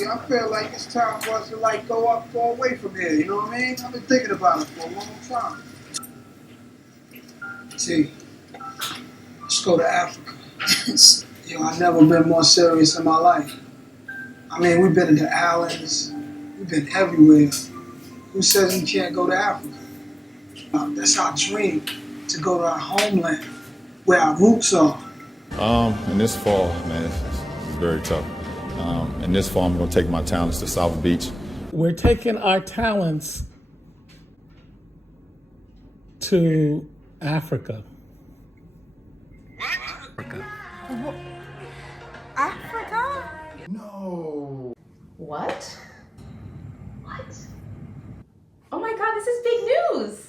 See, I feel like it's time for us to like go away from here, you know what I mean? I've been thinking about it for a long time. See, let's go to Africa. Yo, I've never been more serious in my life. I mean, we've been to the islands, we've been everywhere. Who says we can't go to Africa? That's our dream, to go to our homeland, where our roots are. In this fall, man, it's very tough. In this fall, I'm going to take my talents to South Beach. We're taking our talents to Africa. Africa? Africa? No. What? What? Oh my God, this is big news.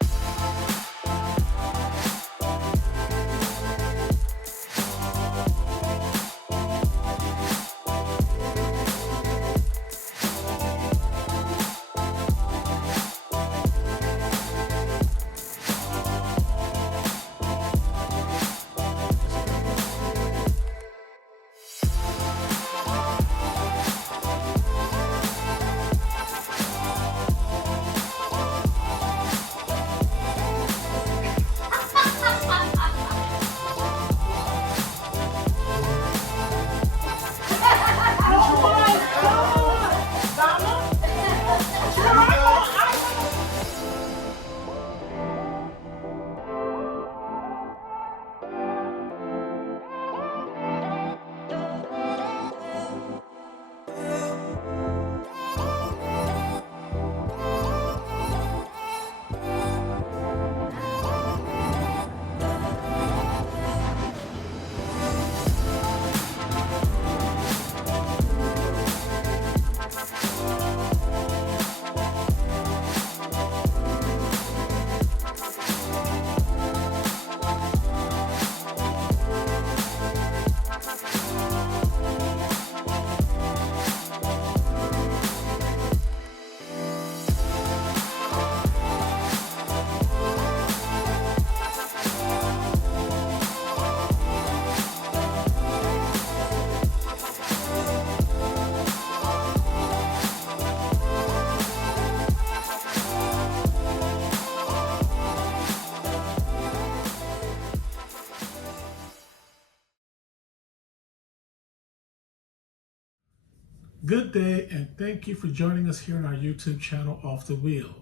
Good day, and thank you for joining us here on our YouTube channel, Off the Wheel,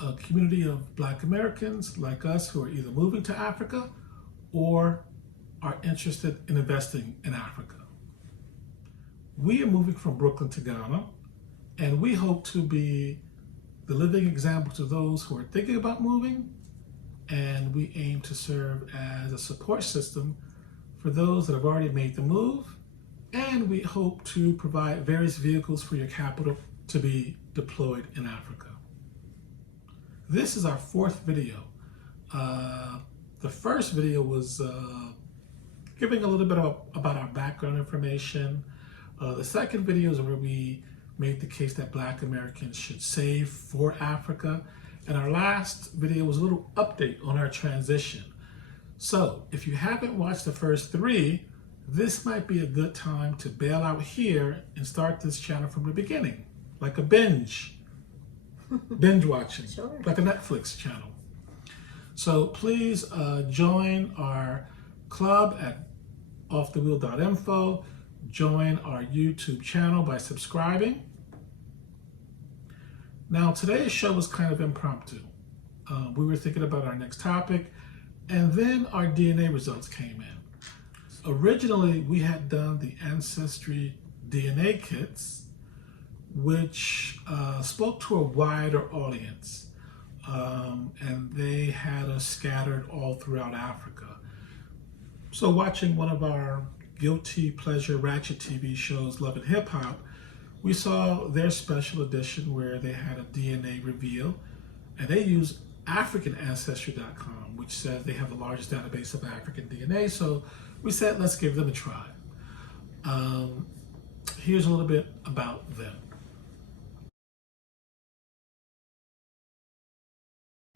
a community of Black Americans like us who are either moving to Africa or are interested in investing in Africa. We are moving from Brooklyn to Ghana, and we hope to be the living example to those who are thinking about moving, and we aim to serve as a support system for those that have already made the move. And we hope to provide various vehicles for your capital to be deployed in Africa. This is our fourth video. The first video was giving a little bit about our background information. The second video is where we made the case that Black Americans should save for Africa. And our last video was a little update on our transition. So if you haven't watched the first three, this might be a good time to bail out here and start this channel from the beginning, like a binge watching, Sure. Like a Netflix channel. So please join our club at offthewheel.info, join our YouTube channel by subscribing. Now today's show was kind of impromptu. We were thinking about our next topic, and then our DNA results came in. Originally, we had done the ancestry DNA kits, which spoke to a wider audience, and they had us scattered all throughout Africa. So watching one of our guilty pleasure ratchet TV shows, Love and Hip Hop, we saw their special edition where they had a DNA reveal, and they used AfricanAncestry.com, which says they have the largest database of African DNA. So we said, let's give them a try. Here's a little bit about them.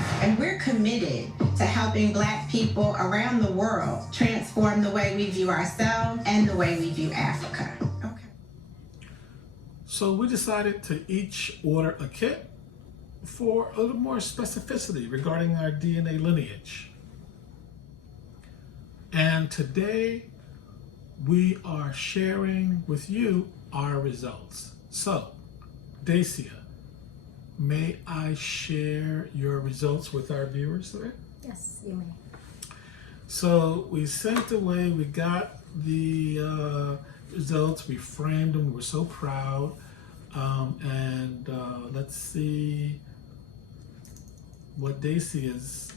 And we're committed to helping Black people around the world transform the way we view ourselves and the way we view Africa. Okay. So we decided to each order a kit for a little more specificity regarding our DNA lineage. And today we are sharing with you our results. So, Daisia, may I share your results with our viewers today? Yes, you may. So we sent away, we got the results, we framed them, we're so proud. Let's see what Daisia's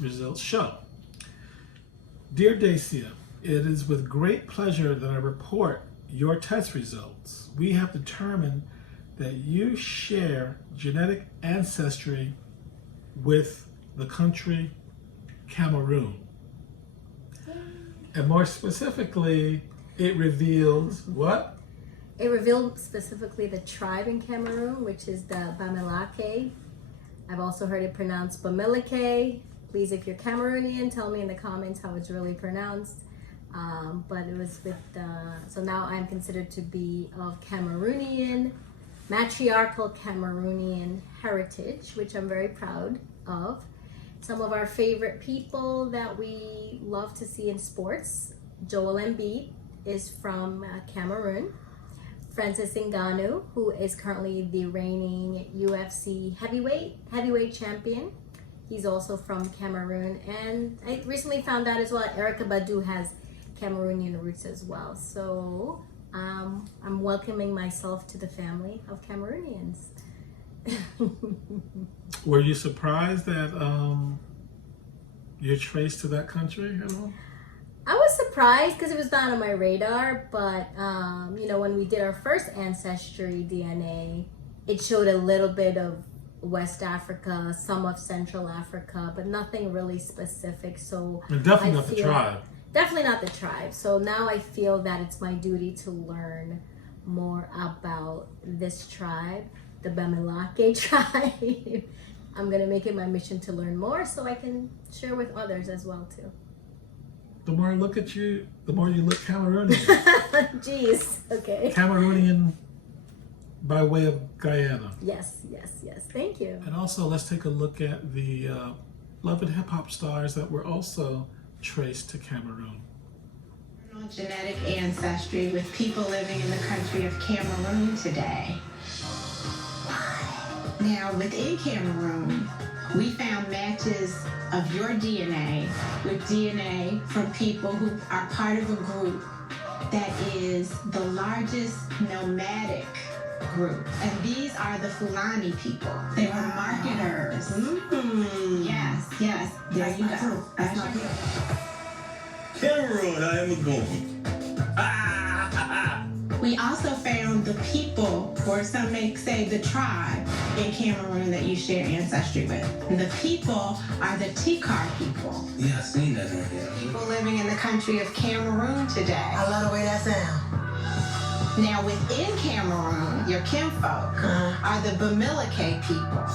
results show. Dear Daisia, it is with great pleasure that I report your test results. We have determined that you share genetic ancestry with the country Cameroon. And more specifically, it reveals what? It revealed specifically the tribe in Cameroon, which is the Bamileke. I've also heard it pronounced Bamileke. Please, if you're Cameroonian, tell me in the comments how it's really pronounced. But it was with so now I'm considered to be of Cameroonian, matriarchal Cameroonian heritage, which I'm very proud of. Some of our favorite people that we love to see in sports, Joel Embiid is from Cameroon. Francis Ngannou, who is currently the reigning UFC heavyweight champion. He's also from Cameroon. And I recently found out as well, Erykah Badu has Cameroonian roots as well. So I'm welcoming myself to the family of Cameroonians. Were you surprised that you're traced to that country at all? I was surprised because it was not on my radar, but you know, when we did our first ancestry DNA, it showed a little bit of West Africa, some of Central Africa, but nothing really specific. So And definitely not the tribe. Definitely not the tribe. So now I feel that it's my duty to learn more about this tribe, the Bamileke tribe. I'm gonna make it my mission to learn more so I can share with others as well too. The more I look at you, the more you look Cameroonian. Jeez, okay. Cameroonian by way of Guyana. Yes, yes, yes. Thank you. And also, let's take a look at the beloved hip-hop stars that were also traced to Cameroon. Genetic ancestry with people living in the country of Cameroon today. Now, within Cameroon, we found matches of your DNA with DNA from people who are part of a group that is the largest nomadic group. And these are the Fulani people. They were marketers. Yes, yes. There you go. That's my group. Cameroon, I am going. We also found the people, or some may say the tribe, in Cameroon that you share ancestry with. And the people are the Tikar people. Yeah, I seen that on here. People living in the country of Cameroon today. I love the way that sounds. Now within Cameroon, your kinfolk are the Bamileke people,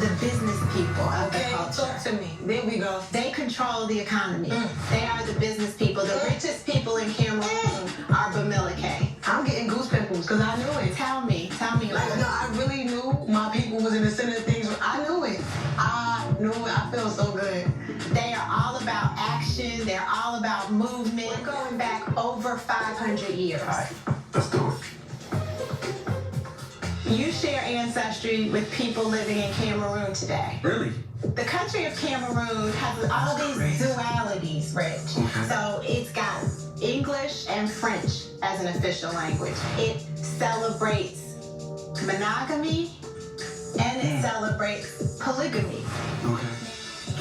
the business people of the culture. Talk to me. There we go. They control the economy. They are the business people. The richest people in Cameroon are Bamileke. I'm getting goose pimples because I knew it. Tell me Like, about no, I really knew my people was in the center of things. I knew it. I knew it. I feel so good. it. They are all about action. They're all about movement. We're going back over 500 years. All right, let's do it. You share ancestry with people living in Cameroon today. Really? The country of Cameroon has all these dualities, Rich. So it's got English and French as an official language. It celebrates monogamy and it celebrates polygamy. Okay.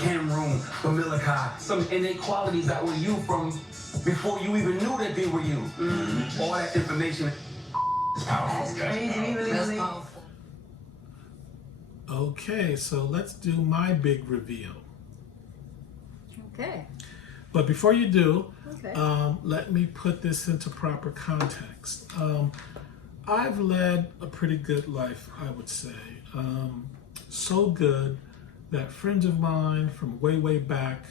Cameroon, Bamileke, some innate qualities that were you from before you even knew that they were you. All that information is powerful. That's powerful. Okay, so let's do my big reveal. Okay. But before you do, Okay. let me put this into proper context. I've led a pretty good life, I would say. So good that friends of mine from way back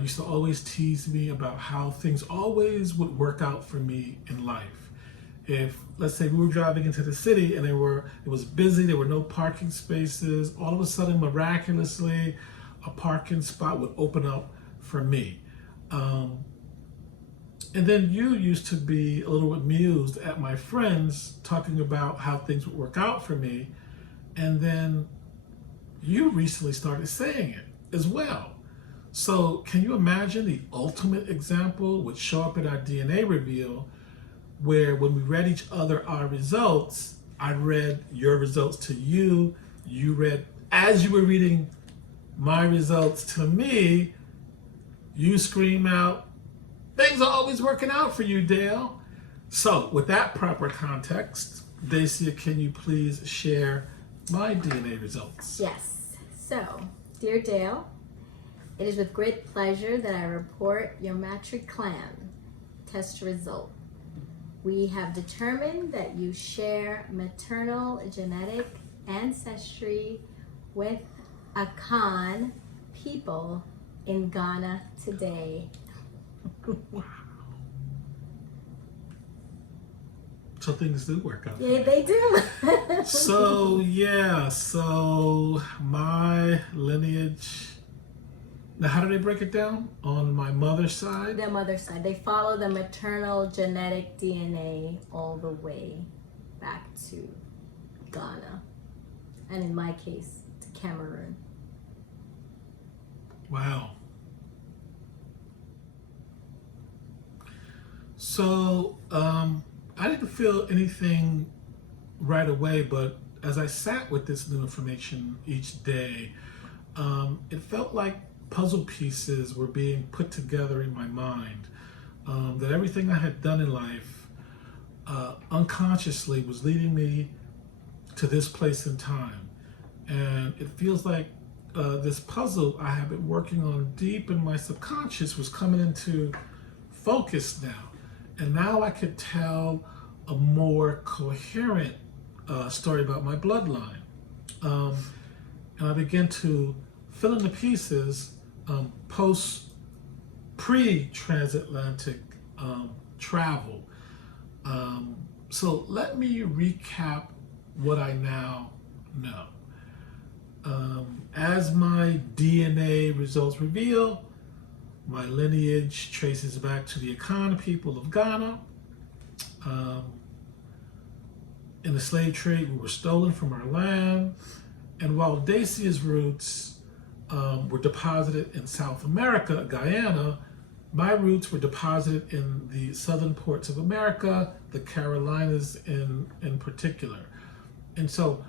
used to always tease me about how things always would work out for me in life. if, let's say, we were driving into the city and it was busy, there were no parking spaces, all of a sudden, miraculously, a parking spot would open up for me. And then you used to be a little amused at my friends talking about how things would work out for me. And then you recently started saying it as well. So can you imagine the ultimate example would show up in our DNA reveal, where when we read each other our results, I read your results to you, you read, as you were reading my results to me, you scream out, "Things are always working out for you, Dale." So with that proper context, Daisia, can you please share my DNA results? Yes. So, dear Dale, it is with great pleasure that I report your matric clan test result. We have determined that you share maternal genetic ancestry with Akan people in Ghana today. So things do work out. Yeah, they do. So my lineage. Now, how do they break it down? On my mother's side? The mother's side, they follow the maternal genetic DNA all the way back to Ghana, and in my case, to Cameroon. Wow. So, I didn't feel anything right away, but as I sat with this new information each day, it felt like puzzle pieces were being put together in my mind. That everything I had done in life unconsciously was leading me to this place in time. And it feels like this puzzle I have been working on deep in my subconscious was coming into focus now. And now I could tell a more coherent story about my bloodline. And I began to fill in the pieces pre-transatlantic travel. So let me recap what I now know. As my DNA results reveal, my lineage traces back to the Akan people of Ghana. In the slave trade, we were stolen from our land. And while Daisia's roots were deposited in South America, Guyana, my roots were deposited in the southern ports of America, the Carolinas in particular. And so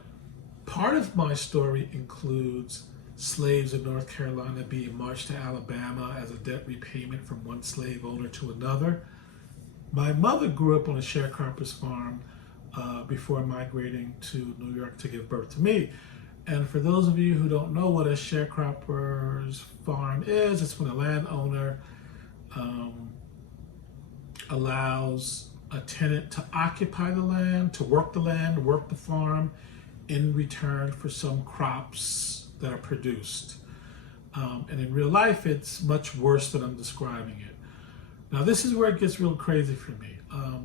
part of my story includes slaves in North Carolina being marched to Alabama as a debt repayment from one slave owner to another. My mother grew up on a sharecropper's farm before migrating to New York to give birth to me. And for those of you who don't know what a sharecropper's farm is, it's when a landowner allows a tenant to occupy the land, to work the land, work the farm in return for some crops that are produced. And in real life, it's much worse than I'm describing it. Now, this is where it gets real crazy for me.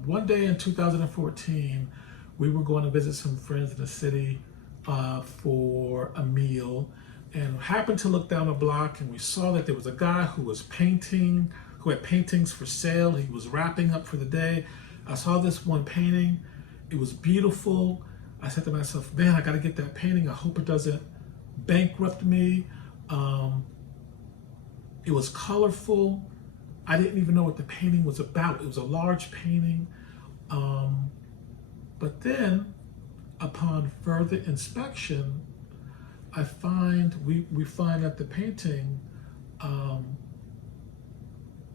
One day in 2014, we were going to visit some friends in the city for a meal, and happened to look down a block, and we saw that there was a guy who was painting, who had paintings for sale. He was wrapping up for the day. I saw this one painting. It was beautiful. I said to myself, man, I got to get that painting. I hope it doesn't bankrupt me. It was colorful. I didn't even know what the painting was about. It was a large painting. But then, upon further inspection, we find that the painting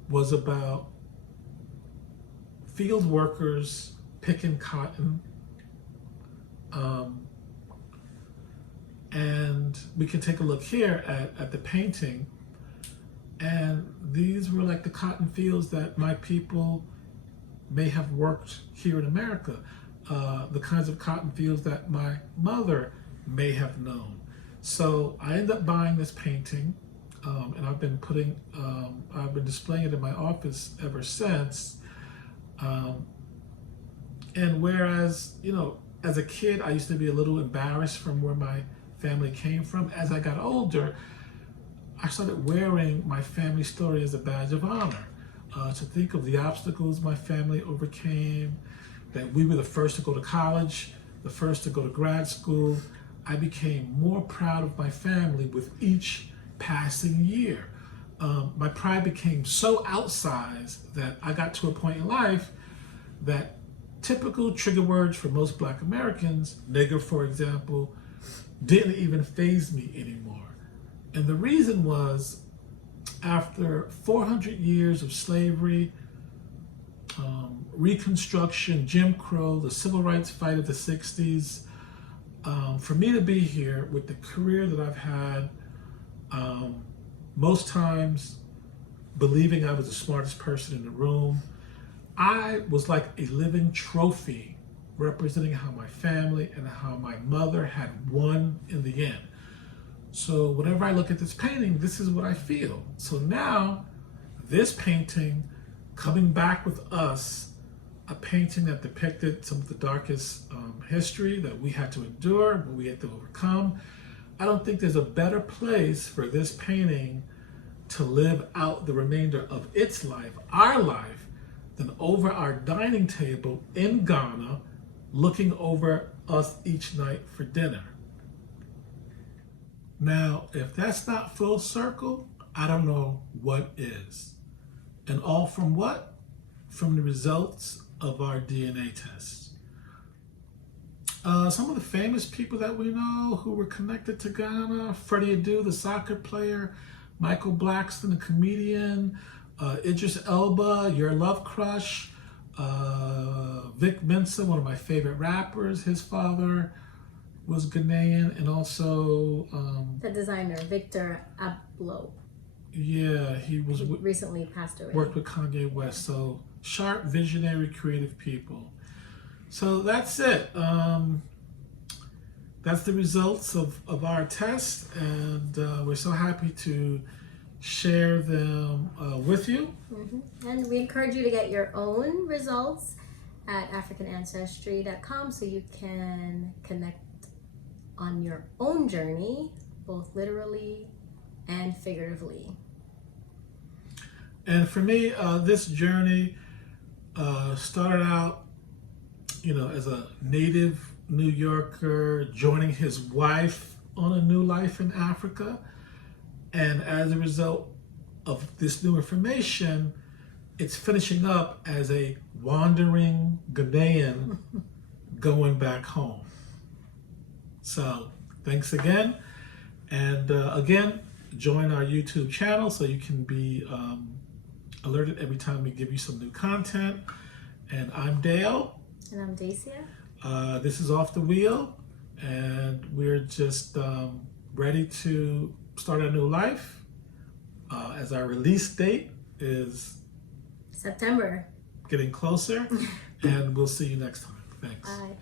was about field workers picking cotton. And we can take a look here at the painting. And these were like the cotton fields that my people may have worked here in America. The kinds of cotton fields that my mother may have known. So I ended up buying this painting, and I've been displaying it in my office ever since. And whereas, you know, as a kid, I used to be a little embarrassed from where my family came from. As I got older, I started wearing my family story as a badge of honor. To think of the obstacles my family overcame, that we were the first to go to college, the first to go to grad school. I became more proud of my family with each passing year. My pride became so outsized that I got to a point in life that typical trigger words for most Black Americans, nigger for example, didn't even faze me anymore. And the reason was, after 400 years of slavery, Reconstruction, Jim Crow, the civil rights fight of the 60s, for me to be here with the career that I've had, most times believing I was the smartest person in the room, I was like a living trophy representing how my family and how my mother had won in the end. So whenever I look at this painting, this is what I feel. So now, this painting, coming back with us, a painting that depicted some of the darkest history that we had to endure, what we had to overcome. I don't think there's a better place for this painting to live out the remainder of its life, our life, than over our dining table in Ghana, looking over us each night for dinner. Now, if that's not full circle, I don't know what is. And all from what? From the results of our DNA tests. Some of the famous people that we know who were connected to Ghana: Freddie Adu, the soccer player; Michael Blackson, the comedian; Idris Elba, your love crush; Vic Mensa, one of my favorite rappers. His father was Ghanaian, and also the designer Victor Abloh. Yeah, he recently passed away. Worked with Kanye West. So sharp, visionary, creative people. So that's it. That's the results of our test, and we're so happy to share them with you. Mm-hmm. And we encourage you to get your own results at AfricanAncestry.com so you can connect on your own journey, both literally and figuratively. And for me, this journey started out, you know, as a native New Yorker joining his wife on a new life in Africa. And as a result of this new information, it's finishing up as a wandering Ghanaian going back home. So thanks again. And again, join our YouTube channel so you can be alerted every time we give you some new content. And I'm Dale. And I'm Daisia. This is Off the Wheel, and we're just ready to start a new life, as our release date is September. Getting closer. And we'll see you next time. Thanks. Bye.